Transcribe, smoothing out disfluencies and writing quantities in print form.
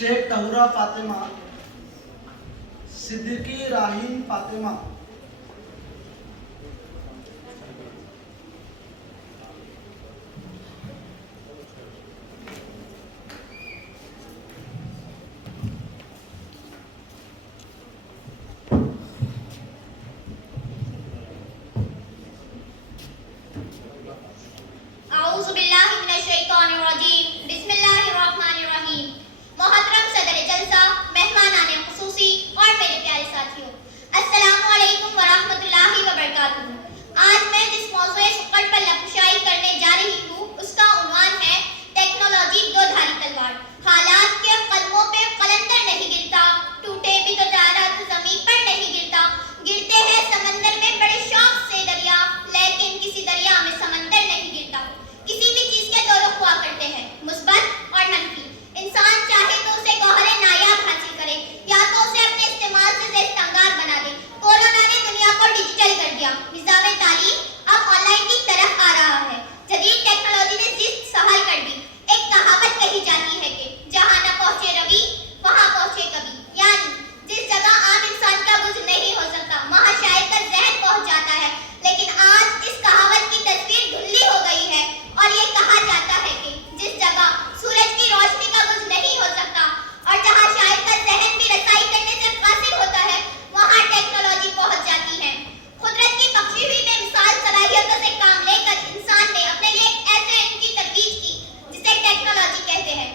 शेख तहुरा फातिमा, सिद्दीकी राहीन फातिमा, मोहतरम सदर जलसा, मेहमानाने खुसूसी और मेरे प्यारे साथियों, अस्सलामु अलैकुम वरहमतुल्लाहि वबरकातुहू। आज मैं जिस मौज़ूए सुकट पर लपुशाई करने जा रही हूँ उसका उन्वान है टेक्नोलॉजी दो धारी तलवार। हालात के कदमों पे कलंदर नहीं गिरता, टूटे भी तो तारा तो जमीन पर नहीं गिरता। गिरते हैं समंदर में बड़े शौक से दरिया, लेकिन किसी दरिया में समंदर नहीं गिरता। किसी भी चीज के दो रुख हुआ करते हैं, मुस्बत और मनफी। इंसान चाहे तो उसे गौहरे नायाब हासिल करे या तो उसे अपने इस्तेमाल से ज़ेस्तंगार बना दे। कोरोना ने दुनिया को डिजिटल कर दिया, निज़ाम तालीम अब ऑनलाइन की तरफ आ रहा है। जदीद टेक्नोलॉजी ने जिस्त सहल कर दी। एक कहावत कही जाती है कि जहाँ न पहुंचे रवि वहाँ पहुंचे कवि, यानी जिस जगह आम इंसान का बुझ नहीं हो सकता वहाँ शायर का जहन पहुंच जाता है। लेकिन आज इस कहावत की तस्वीर धुंधली हो गई है और ये कहा जाता है कि जिस जगह सूरज की रोशनी का बुझ नहीं हो सकता और जहाँ शायर का जहन भी रसाई करने से कासिर होता है वहाँ टेक्नोलॉजी पहुंच जाती है। कुदरत की बख्शी हुई बेमिसाल सलाहियतों से काम लेकर इंसान ने अपने लिए एक ऐसे इल्म की तरवीज की जिसे टेक्नोलॉजी कहते हैं।